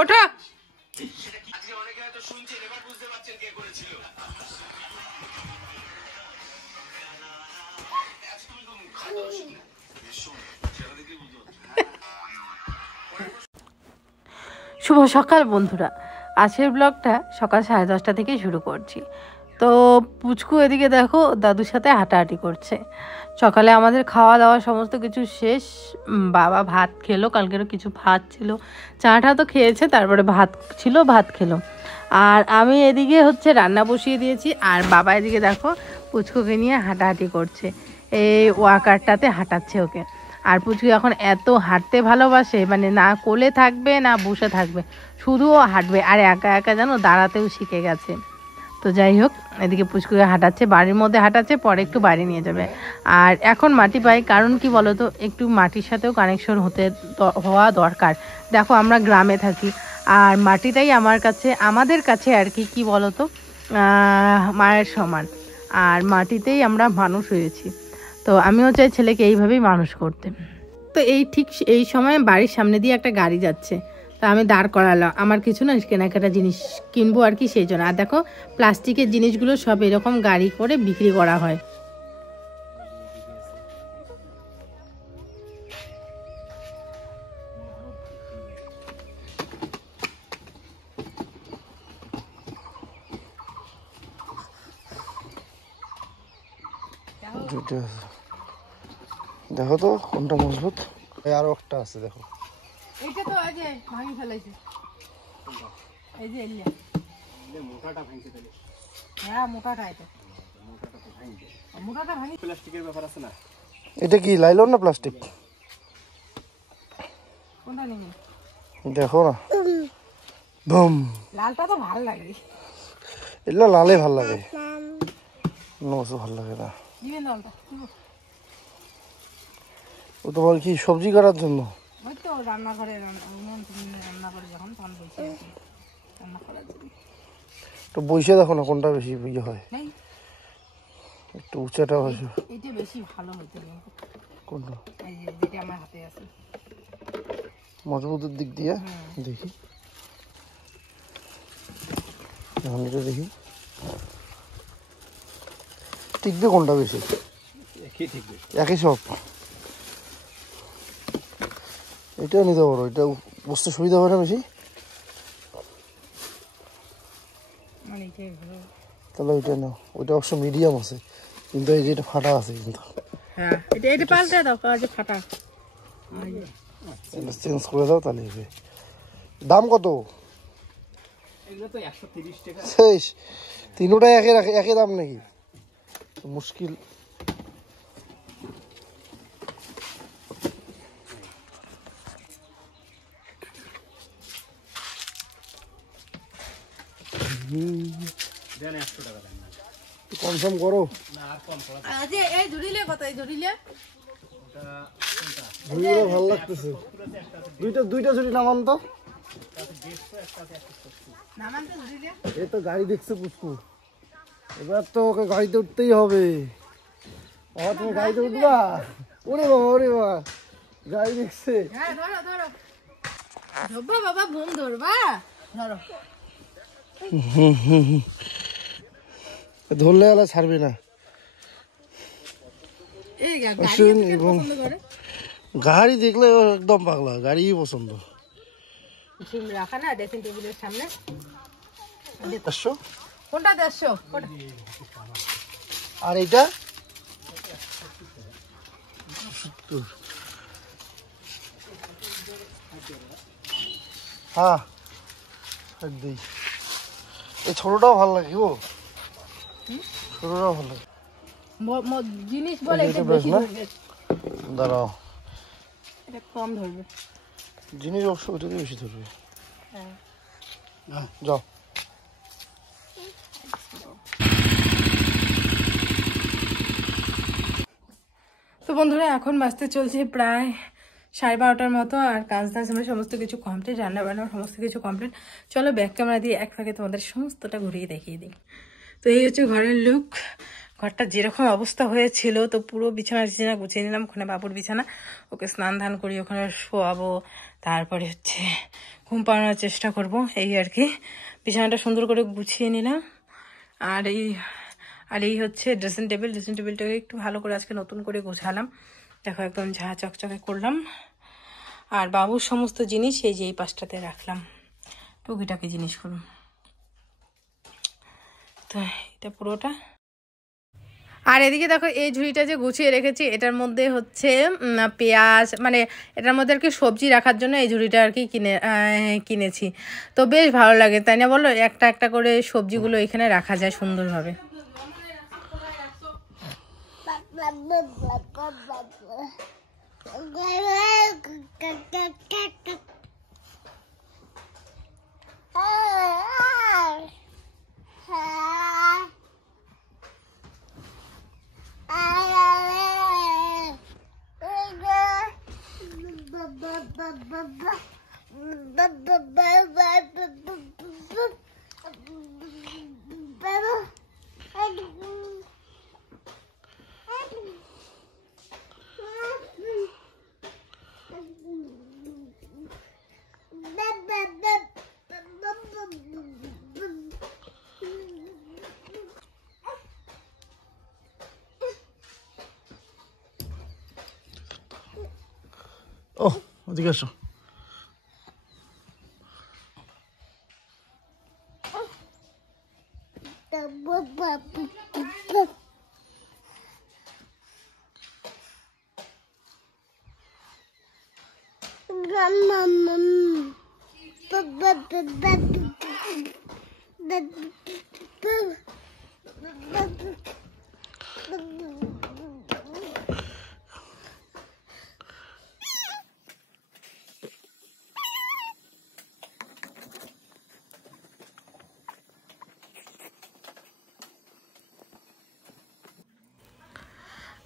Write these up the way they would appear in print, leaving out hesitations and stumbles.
ওঠো। শুভ সকাল বন্ধুরা, আজকের ব্লগটা সকাল 10:30 থেকেই শুরু করছি। তো পুচকু এদিকে দেখো দাদুর সাথে হাঁটাহাঁটি করছে। সকালে আমাদের খাওয়া দাওয়া সমস্ত কিছু শেষ। বাবা ভাত খেলো, কালকেরও কিছু ভাত ছিল, চাটা তো খেয়েছে, তারপরে ভাত ছিল, ভাত খেলো। আর আমি এদিকে রান্না বসিয়ে দিয়েছি, আর বাবা এদিকে দেখো পুচকুকে নিয়ে হাঁটাহাঁটি করছে, এই ওয়াকারটাতে হাঁটাচ্ছে ওকে। আর পুচকু এখন এত হাঁটতে ভালোবাসে, মানে না কোলে থাকবে না বসে থাকবে, শুধু ও হাঁটবে। আর একা একা যেন দাঁড়াতেও শিখে গেছে। তো যাই হোক, এদিকে পুচকুকে হাঁটাচ্ছে, বাড়ির মধ্যে হাঁটাচ্ছে, পরে একটু বাড়ি নিয়ে যাবে। আর এখন মাটি পাই, কারণ কি বলতো, একটু মাটির সাথেও কানেকশন হওয়া দরকার। দেখো আমরা গ্রামে থাকি, আর মাটিটাই আমাদের কাছে আর কি বলতো, মায়ের সমান। আর মাটিতেই আমরা মানুষ হয়েছি। তো আমিও চাই ছেলেকে এইভাবেই মানুষ করতে। তো ঠিক এই সময় বাড়ির সামনে দিয়ে একটা গাড়ি যাচ্ছে, তা আমি দাঁড় করালাম। আমার কিছু না কেনাকাটা জিনিস কিনবো আর কি, সেই জন্য। আর দেখো প্লাস্টিকের জিনিসগুলো সব এরকম গাড়ি করে বিক্রি করা হয়। দেখো তো কোনটা মজবুত, আরো একটা আছে দেখো। এইটা তো আজ ভাঙি ফেলাইছে, এই যে মোটাটা ভাঙছে তাহলে। হ্যাঁ মোটাটা, মোটাটা ভাঙি। প্লাস্টিকের ব্যাপার আছে না। এটা কি লাইলন না প্লাস্টিক? কোনটা নেবেন দেখো না। বুম, লালটা তো ভালো লাগে। এগুলো লালে ভাল লাগে, নসু ভাল লাগে না। দিবেন লালটা, ও তোমার কি সবজি কাটার জন্য? ওই তো রান্নাঘরে রান্না করে যখন তখন বসে রান্না করার জন্য। তো বসে দেখো না কোনটা বেশি ইয়ে হয়, একটু উঁচাটা হয়। এইটা বেশি ভালো হইতে। কোনটা? এই যে যেটা আমার হাতে আছে, মজবুতের দিক দিয়ে দেখি, এটা দেখি টিকবে কোনটা বেশি? একই সব। এটাও নিতে পারো, এটা বসতে সুবিধা হবে না বেশি, তাহলে ওইটা নাও। ওইটা অবশ্য মিডিয়াম আছে, কিন্তু এই যে এটা ফাটা আছে কিন্তু। হ্যাঁ এটা পাল্টে দাও, কাজে ফাটা চেঞ্জ করে দাও তাহলে হবে। দাম কত? এগুলো তো 130 টাকা। শেষ তিনটাই একই দাম নাকি? মুশকিল। কনফার্ম করো। ভালো লাগতেছে। দুইটা ঝুড়ি নামান তো। এই তো গাড়ি দেখছে পুচকু, এবার তো ওকে গাড়িতে উঠতেই হবে। তুমি গাড়িতে উঠবা? ওরে বাবা, ওরে বাবা, গাড়ি দেখছে। বাবা ঘুম ধরবা, ধরো। ধরলে গেলে ছাড়বে না। গাড়ি দেখলে একদম পাগলা, গাড়ি পছন্দ। রাখা না ড্রেসিং টেবিলের সামনে। কোনটা 150? আর এইটা হ্যাঁ, এই ছোটটাও ভালো লাগে গো, ছোটটাও ভালো লাগে। জিনিস বলে দাঁড়াও, এটা কম ধরবে জিনিস, অবশ্য ওইটাতে বেশি ধরবে। যাও। তো বন্ধুরা এখন বাজতে চলছে প্রায় 12:30 মতো, আর কাজ আমরা সমস্ত কিছু কমপ্লিট, রান্না বান্না সমস্ত কিছু কমপ্লিট। চলো ব্যাক ক্যামেরা দিয়ে এক ফাঁকে তোমাদের সমস্তটা ঘুরিয়ে দেখিয়ে দিই। তো এই হচ্ছে ঘরের লুক, ঘরটা যেরকম অবস্থা হয়েছিল, তো পুরো বিছানা টিছানা গুছিয়ে নিলাম। ওখানে বাবুর বিছানা, ওকে স্নান ধান করি, ওখানে শোয়াবো, তারপরে হচ্ছে ঘুম পাড়ানোর চেষ্টা করব, এই আর কি। বিছানাটা সুন্দর করে গুছিয়ে নিলাম। আর এই হচ্ছে ড্রেসিং টেবিলটাকে একটু ভালো করে আজকে নতুন করে গোছালাম, দেখো একদম ঝাঁ চকচকে করলাম। আর বাবুর সমস্ত জিনিস এই যে এই পাশটাতে রাখলাম, টুকিটাকি জিনিসগুলো। তো এটা পুরোটা। আর এদিকে দেখো এই ঝুড়িটা যে গুছিয়ে রেখেছি, এটার মধ্যে হচ্ছে পেঁয়াজ, মানে এটার মধ্যে আর কি সবজি রাখার জন্য এই ঝুড়িটা আর কি কিনেছি। তো বেশ ভালো লাগে, তাই না বলো? একটা একটা করে সবজিগুলো এখানে রাখা যায় সুন্দরভাবে। ও ওদিকে আসো।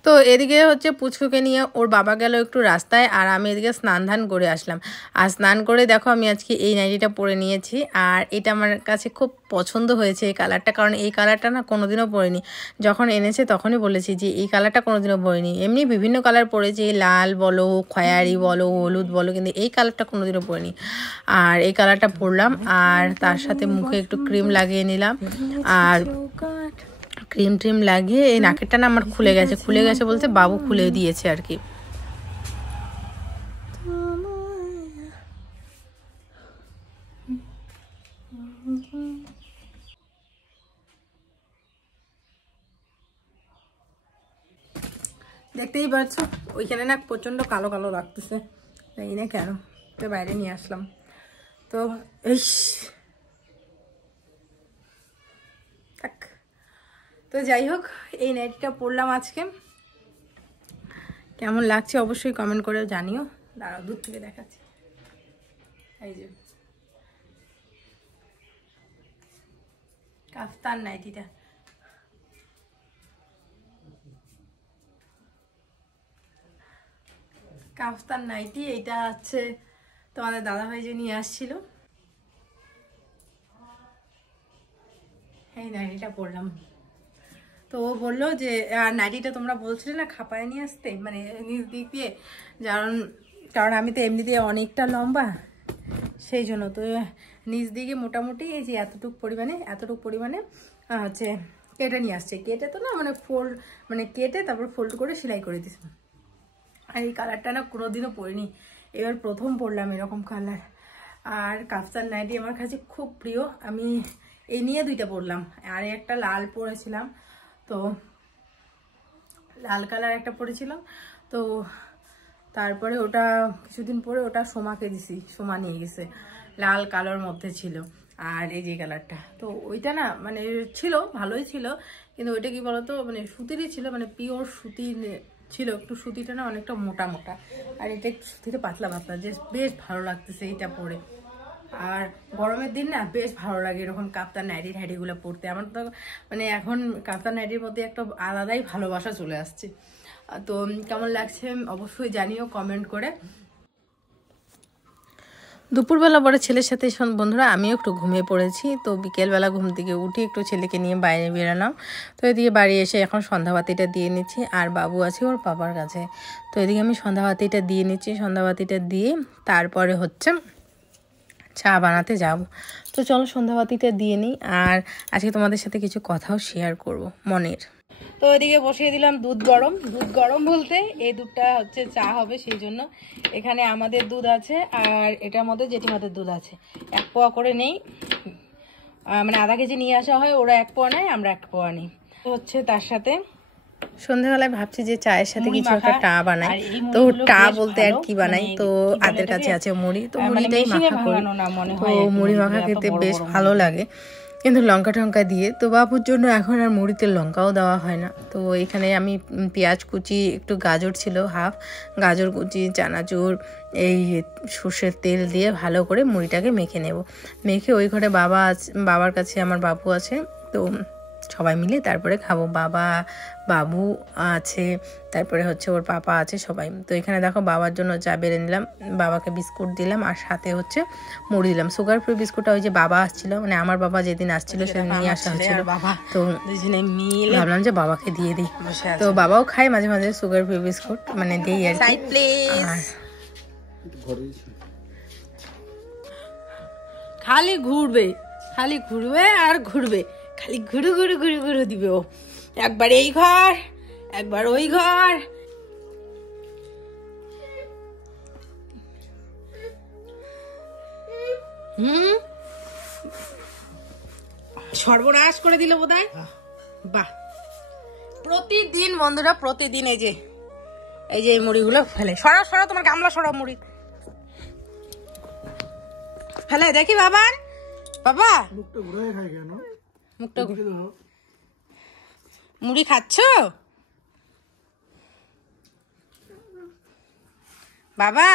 তো এদিকে হচ্ছে পুচকুকে নিয়ে ওর বাবা গেল একটু রাস্তায়, আর আমি এদিকে স্নান ধান করে আসলাম। আর স্নান করে দেখো আমি আজকে এই নাইটিটা পরে নিয়েছি, আর এটা আমার কাছে খুব পছন্দ হয়েছে এই কালারটা, কারণ এই কালারটা না কোনোদিনও পরিনি। যখন এনেছে তখনই বলেছি যে এই কালারটা কোনোদিনও পরিনি। এমনি বিভিন্ন কালার পরেছি, লাল বলো, খয়েরি বলো, হলুদ বলো, কিন্তু এই কালারটা কোনোদিনও পরিনি। আর এই কালারটা পরলাম, আর তার সাথে মুখে একটু ক্রিম লাগিয়ে নিলাম। আর ক্রিম লাগিয়ে এই নাকেরটা না আমার খুলে গেছে বলতে বাবু খুলে দিয়েছে আর কি। দেখতেই পাচ্ছ ওইখানে না প্রচন্ড কালো কালো লাগতেছে, জানি না কেন, তো বাইরে নিয়ে আসলাম। তো তো যাই হোক, এই নাইটিটা পরলাম আজকে। কেমন লাগছে অবশ্যই কমেন্ট করে জানিও। দাঁড়াও দূর থেকে দেখাচ্ছি, এই যে কাফতান নাইটিটা। কাফতান নাইটি, এইটা হচ্ছে তোমাদের দাদাভাই যে নিয়ে আসছিল, এই নাইটিটা পরলাম। তো ও বললো যে আর নাইটিটা তোমরা বলছিলে না খাপায় নিয়ে আসতে, মানে নিচ দিক দিয়ে, কারণ আমি তো এমনি দিয়ে অনেকটা লম্বা, সেই জন্য। তো নিচ দিকে মোটামুটি এই যে এতটুকু পরিমাণে হচ্ছে কেটে নিয়ে আসছে। কেটে তো না মানে কেটে তারপর ফোল্ড করে সেলাই করে দিচ্ছে। আর এই কালারটা না কোনোদিনও পরিনি, এবার প্রথম পরলাম এরকম কালার। আর কাফতান নাইটি আমার কাছে খুব প্রিয়, আমি এই নিয়ে দুইটা পরলাম। আর একটা লাল পরেছিলাম, তো লাল কালার একটা পরেছিলাম। তো তারপরে ওটা কিছুদিন পরে ওটা সোমাকে দিছি, সোমা নিয়ে গেছে, লাল কালোর মধ্যে ছিল। আর এই যে কালারটা, তো ওইটা না মানে ছিল ভালোই ছিল, কিন্তু ওইটা কি বলতো মানে সুতিরই ছিল, মানে পিওর সুতি ছিল। একটু সুতিটা না অনেকটা মোটা মোটা, আর এটা একটু সুতিটা পাতলা পাতলা, যে বেশ ভালো লাগতেছে এইটা পরে। আর গরমের দিন না বেশ ভালো লাগে এরকম কাপ্তান নাইটিগুলো পরতে। আমার তো মানে এখন কাপ্তান নাইটির মধ্যে একটা আলাদাই ভালোবাসা চলে আসছে। তো কেমন লাগছে অবশ্যই জানিও কমেন্ট করে। দুপুরবেলা পরে ছেলের সাথে বন্ধুরা আমিও একটু ঘুমিয়ে পড়েছি। তো বিকেলবেলা ঘুম থেকে উঠে একটু ছেলেকে নিয়ে বাইরে বেরালাম। তো এদিকে বাড়ি এসে এখন সন্ধ্যাবাতিটা দিয়ে নিচ্ছি, আর বাবু আছে ওর পাপার কাছে। তো এদিকে আমি সন্ধ্যাবাতিটা দিয়ে নিচ্ছি, সন্ধ্যাবাতিটা দিয়ে তারপরে হচ্ছে চা বানাতে যাব। তো চলো সন্ধ্যাবাতিটা দিয়ে নিই, আর আজকে তোমাদের সাথে কিছু কথাও শেয়ার করব মনের। তো এদিকে বসিয়ে দিলাম দুধ গরম। দুধ গরম বলতে এই দুধটা হচ্ছে চা হবে, সেই জন্য এখানে আমাদের দুধ আছে আর এটার মধ্যে জেঠিমাদের দুধ আছে। 1 পোয়া করে নেই, মানে আধা কেজি নিয়ে আসা হয়, ওরা 1 পোয়া নেয়, আমরা 1 পোয়া নিই। তো হচ্ছে তার সাথে সন্ধ্যাবেলায় ভাবছি যে চায়ের সাথে কিছু একটা টা বানাই। তো টা বলতে আর কি বানাই, তো আদের কাছে আছে মুড়ি, তো মুড়িটাই মাখা করি। তো মুড়ি মাখা খেতে বেশ ভালো লাগে, কিন্তু লঙ্কা টঙ্কা দিয়ে। তো বাবুর জন্য এখন আর মুড়িতে লঙ্কাও দেওয়া হয় না। তো এখানে আমি পেঁয়াজ কুচি, একটু গাজর ছিল হাফ, গাজর কুচি, চানাচুর, এই সর্ষের তেল দিয়ে ভালো করে মুড়িটাকে মেখে নেব। মেখে ওই ঘরে বাবার কাছে আমার বাবু আছে, তো সবাই মিলে তারপরে খাবো। বাবু আছে, তারপরে হচ্ছে ওর পাপা আছে, সবাই। তো এখানে দেখো বাবার জন্য চা বেড়ে নিলাম, বাবাকে বিস্কুট দিলাম, আর সাথে হচ্ছে মুড়ি দিলাম। সুগার ফ্রি বিস্কুটটা ওই যে বাবা আসছিল, মানে আমার বাবা যেদিন আসছিল সেদিন নিয়ে আসা হয়েছিল, তো ভাবলাম যে বাবাকে দিয়ে দিই। তো বাবাও খায় মাঝে মাঝে সুগার ফ্রি বিস্কুট, মানে দিই আর কি। খালি ঘুরবে আর ঘুরবে, খালি ঘুরু ঘুরু ঘুরু ঘুরু দিবে ও। একবার এই ঘর, একবার ওই ঘর। সর্বনাশ করে দিল বোধহয়। বাহ, প্রতিদিন বন্ধুরা, প্রতিদিন এই যে এই মুড়িগুলো ফেলে। সরাও তোমার গামলা, সরাও মুড়ি ফেলে দেখি। বাবা মুখটা মুড়ি খাচ্ছ বাবা?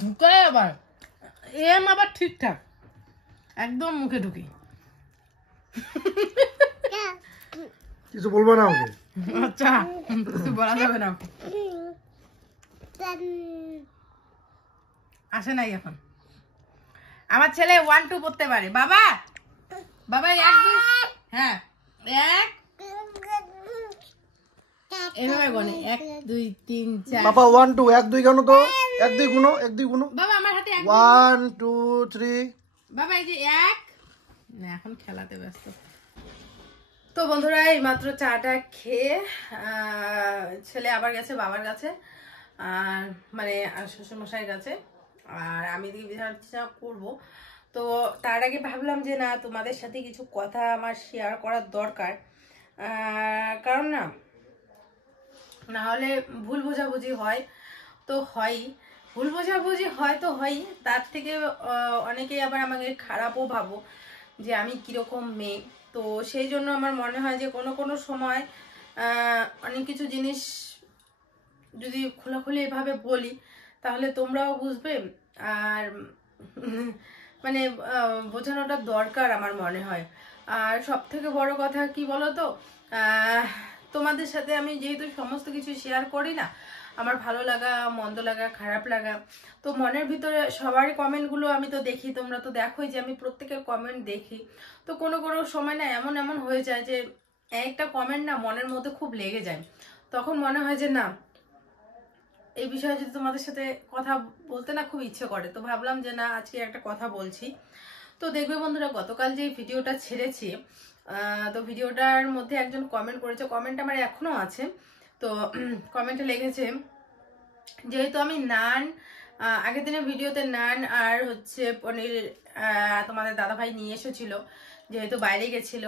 ঢুকায় আবার আবার ঠিকঠাক একদম মুখে ঢুকি। কিছু বলবো না ওকে? আচ্ছা, কিছু বলা যাবে না। আসে নাই এখন। আমার ছেলে 1 2 পড়তে পারে। বাবা 1 2, হ্যাঁ 1, এভাবে গনে 1 2 3 4। বাবা 1 2 1 2 কেন? তো 1 2 গুনো, 1 2 গুনো। বাবা আমার হাতে 1 2 3। বাবা এই যে 1 না, এখন খেলাতে ব্যস্ত। তো বন্ধুরা এই মাত্র চাটা খেয়ে ছেলে আবার গেছে বাবার কাছে, আর মানে শ্বশুরমশাইয়ের কাছে, আর আমি দিকে বিছানা করবো। তো তার আগে ভাবলাম যে না, তোমাদের সাথে কিছু কথা আমার শেয়ার করার দরকার, কারণ না হলে ভুল বোঝাবুঝি হয় তো হয়ই, ভুল বোঝাবুঝি হয় তো হয়ই, তার থেকে অনেকেই আবার আমাকে খারাপও ভাবো যে আমি কীরকম মেয়ে। তো সেই জন্য আমার মনে হয় যে কোনো সময় অনেক কিছু জিনিস যদি খোলাখুলি এভাবে বলি তাহলে তোমরাও বুঝবে, আর মানে বোঝানোটা দরকার আমার মনে হয়। আর সব থেকে বড় কথা কি বলো তো, তোমাদের সাথে আমি যেহেতু সমস্ত কিছু শেয়ার করি না, আমার ভালো লাগা, মন্দ লাগা, খারাপ লাগা, তো মনের ভিতরে সবারই কমেন্টগুলো আমি তো দেখি, তোমরা তো দেখোই যে আমি প্রত্যেকের কমেন্ট দেখি। তো কোনো সময় না এমন হয়ে যায় যে একটা কমেন্ট না মনের মধ্যে খুব লেগে যায়, তখন মনে হয় যে না, এই বিষয়ে যদি তোমাদের সাথে কথা বলতে না খুব ইচ্ছে করে। তো ভাবলাম যে না, আজকে একটা কথা বলছি। তো দেখবে বন্ধুরা, গতকাল যে ভিডিওটা ছেড়েছি, তো ভিডিওটার মধ্যে একজন কমেন্ট করেছে, কমেন্ট আমার এখনো আছে। তো কমেন্টে লিখেছে, যেহেতু আমি নান আগের দিনের ভিডিওতে নান আর হচ্ছে পনির তোমাদের দাদাভাই নিয়ে এসেছিল, যেহেতু বাইরে গেছিল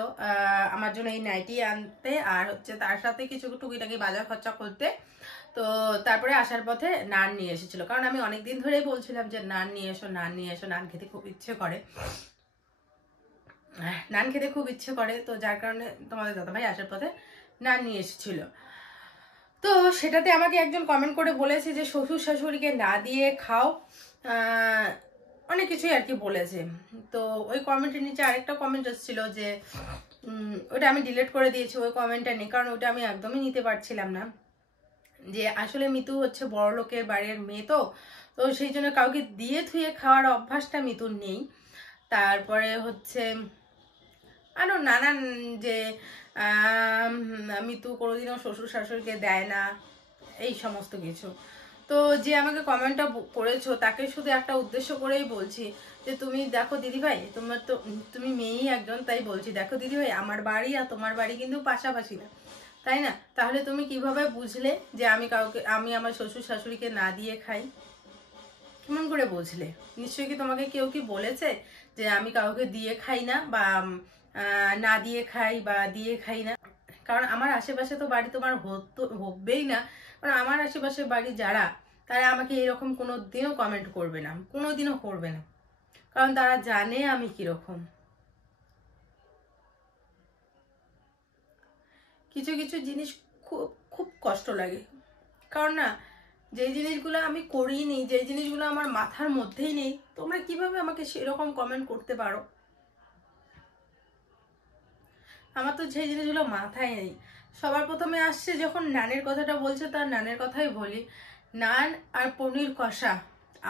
আমার জন্য এই নাইটি আনতে, আর হচ্ছে তার সাথে কিছু টুকিটাকি বাজার খরচা করতে। তো তারপরে আসার পথে নান নিয়ে এসেছিল, কারণ আমি অনেকদিন ধরেই বলছিলাম যে নান নিয়ে এসো, নান খেতে খুব ইচ্ছে করে, তো যার কারণে তোমাদের দাদাভাই আসার পথে নান নিয়ে এসেছিল। তো সেটাতে আমাকে একজন কমেন্ট করে বলেছে যে শ্বশুর শাশুড়িকে না দিয়ে খাও, অনেক কিছুই আর কি বলেছে। তো ওই কমেন্টের নিচে আরেকটা কমেন্ট এসেছিল যে ওটা আমি ডিলিট করে দিয়েছি, ওই কমেন্টটা নেই, কারণ ওটা আমি একদমই নিতে পারছিলাম না। যে আসলে মিতু হচ্ছে বড় লোকের বাড়ির মেয়ে, তো তো সেই জন্য কাউকে দিয়ে থুয়ে খাওয়ার অভ্যাসটা মিতুর নেই। তারপরে হচ্ছে আরো নানান যে মিতু কোনোদিনও শ্বশুর শাশুড়িকে দেয় না, এই সমস্ত কিছু। তো যে আমাকে কমেন্টটা করেছো তাকে শুধু একটা উদ্দেশ্য করেই বলছি যে তুমি দেখো দিদিভাই, তোমার তো তুমি মেয়েই একজন, তাই বলছি দেখো দিদিভাই, আমার বাড়ি আর তোমার বাড়ি কিন্তু পাশাপাশি না, তাই না? তাহলে তুমি কিভাবে বুঝলে যে আমি আমার শ্বশুর শাশুড়িকে না দিয়ে খাই? কেমন করে বুঝলে? নিশ্চয়ই কি তোমাকে কেউ কি বলেছে যে আমি কাউকে দিয়ে খাই না, বা না দিয়ে খাই বা দিয়ে খাই না? কারণ আমার আশেপাশে তো বাড়ি তোমার হবেই না, কারণ আমার আশেপাশে বাড়ি যারা, তারা আমাকে এরকম কোনোদিনও কমেন্ট করবে না, কোনোদিনও করবে না, কারণ তারা জানে আমি কিরকম। কিছু কিছু জিনিস খুব খুব কষ্ট লাগে, কারণ না, যে জিনিসগুলো আমি করিনি, যে জিনিসগুলো আমার মাথার মধ্যেই নেই, তোমরা কিভাবে আমাকে সেরকম কমেন্ট করতে পারো? আমার তো সেই জিনিসগুলো মাথায় নেই। সবার প্রথমে আসছে যখন নানের কথাটা বলছে, তার নানের কথাই বলি। নান আর পনির কষা,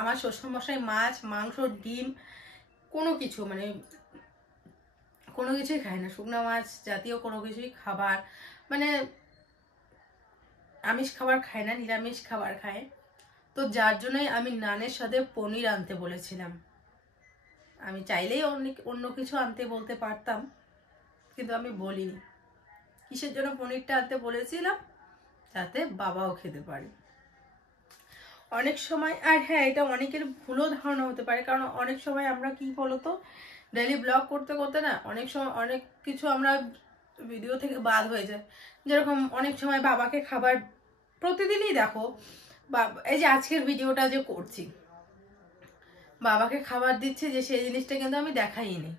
আমার শ্বশুরমশাই মাছ মাংস ডিম কোনো কিছু মানে কোনো কিছুই খায় না, শুকনো মাছ জাতীয় কোনো কিছুই খাবার মানে আমিষ খাবার খায় না, নিরামিষ খাবার খায়। তো যার জন্যই আমি নানের সাথে পনির আনতে বলেছিলাম। আমি চাইলেই অন্য কিছু আনতে বলতে পারতাম, কিন্তু আমি বলিনি। কিসের জন্য পনিরটা আনতে বলেছিলাম? যাতে বাবাও খেতে পারে। অনেক সময়, আর হ্যাঁ, এটা অনেকের ভুলও ধারণা হতে পারে, কারণ অনেক সময় আমরা কি বলতো, ডেইলি ব্লগ করতে করতে না অনেক সময় অনেক কিছু আমরা ভিডিও থেকে বাদ হয়ে যায়। যেরকম অনেক সময় বাবাকে খাবার, প্রতিদিনই দেখো এই যে আজকের ভিডিওটা যে করছি, বাবাকে খাবার দিচ্ছে যে সেই জিনিসটা কিন্তু আমি দেখাইনি,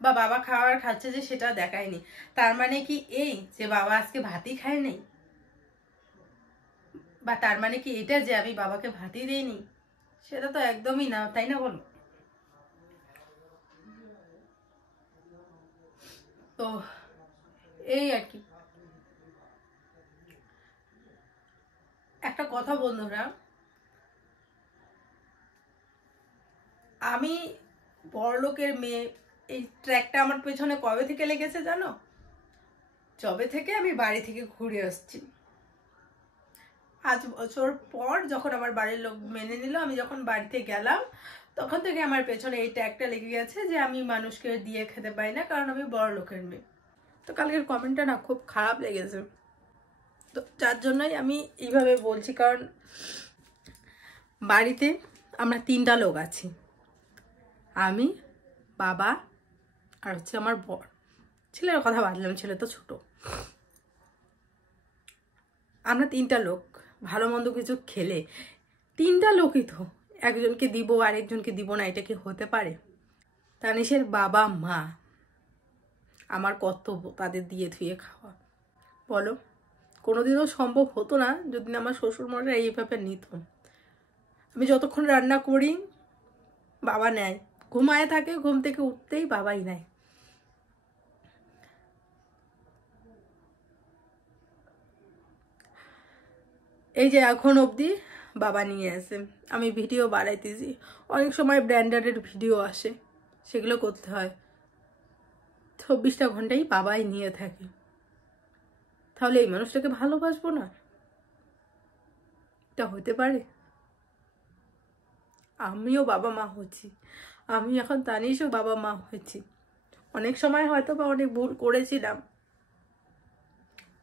বা বাবা খাবার খাচ্ছে যে সেটা দেখাইনি। তার মানে কি এই যে বাবা আজকে ভাতই খায়নি? বা তার মানে কি এটা যে আমি বাবাকে ভাতই দেইনি? সেটা তো একদমই না, তাই না বলো? তো এই আর কি। একটা কথা বন্ধুরা, আমি বড়লোকের মেয়ে, এই ট্র্যাকটা আমার পেছনে কবে থেকে লেগেছে জানো? যবে থেকে আমি বাড়ি থেকে ঘুরে আসছি। 5 বছর পর যখন আমার বাড়ির লোক মেনে নিল, আমি যখন বাড়িতে গেলাম, তখন থেকে আমার পেছনে এই ট্যাগটা লেগে গেছে যে আমি মানুষকে দিয়ে খেতে পাই না, কারণ আমি বড় লোকের মেয়ে। তো কালকের কমেন্টটা না খুব খারাপ লেগেছে, তো যার জন্যই আমি এইভাবে বলছি। কারণ বাড়িতে আমরা 3টা লোক আছি, আমি, বাবা, আর হচ্ছে আমার বর। ছেলের কথা বাদলাম, ছেলে তো ছোট। আমরা 3টা লোক, ভালো মন্দ কিছু খেলে 3টা লোকই তো, একজনকে দিব আরেকজনকে দিব না, এটা কি হতে পারে? তানিশের বাবা মা, আমার কর্তব্য তাদের দিয়ে ধুয়ে খাওয়া। বলো, কোনোদিনও সম্ভব হতো না যদি আমার শ্বশুরমশাই এইভাবে নিত। আমি যতক্ষণ রান্না করি বাবা নেয়, ঘুমায় থাকে, ঘুম থেকে উঠতেই বাবাই নেয়। এই যে এখন অবধি বাবা নিয়ে আসে, আমি ভিডিও বানাইতেছি, অনেক সময় ব্র্যান্ডেডের ভিডিও আসে, সেগুলো করতে হয়, 24টা ঘন্টাই বাবাই নিয়ে থাকে। তাহলে এই মানুষটাকে ভালোবাসবো না? এটা হতে পারে? আমিও বাবা মা হচ্ছি, আমি এখন তানিশও বাবা মা হয়েছি। অনেক সময় হয়তো বা অনেক ভুল করেছিলাম,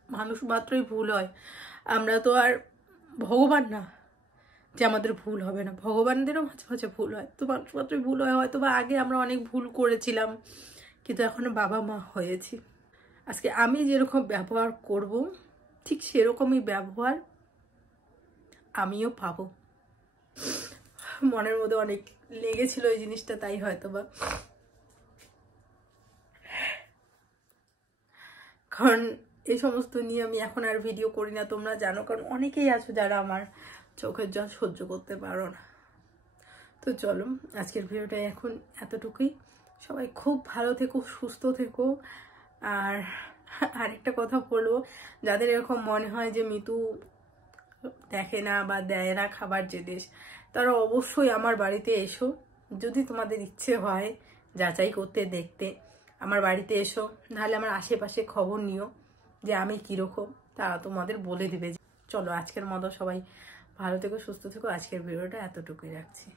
মানুষ মাত্রই ভুল হয়, আমরা তো আর ভগবান না যে আমাদের ভুল হবে না। ভগবানদেরও মাঝে মাঝে ভুল হয়, তো মানুষ মাত্রই ভুল হয়। হয়তো বা আগে আমরা অনেক ভুল করেছিলাম, কিন্তু এখনো বাবা মা হয়েছি। আজকে আমি যেরকম ব্যবহার করব, ঠিক সেরকমই ব্যবহার আমিও পাবো। মনের মধ্যে অনেক লেগেছিল এই জিনিসটা, তাই হয়তো বা। কারণ এই সমস্ত নিয়ে আমি এখন আর ভিডিও করি না, তোমরা জানো, কারণ অনেকেই আছো যারা আমার চোখের জল সহ্য করতে পারো না। তো চলো, আজকের ভিডিওটা এখন এতটুকুই। সবাই খুব ভালো থেকো, সুস্থ থেকো, আর আরেকটা কথা বলবো, যাদের এরকম মনে হয় যে মিতু দেখে না বা দেয় না খাবার জিনিস, তারা অবশ্যই আমার বাড়িতে এসো। যদি তোমাদের ইচ্ছে হয় যাচাই করতে, দেখতে, আমার বাড়িতে এসো, নাহলে আমার আশেপাশে খবর নিও যে আমি কিরকম, তা তোমাদের বলে দিবে। চলো আজকের মতো সবাই ভালো থেকো, সুস্থ থেকো। আজকের ভিডিওটা এতটুকুই রাখছি।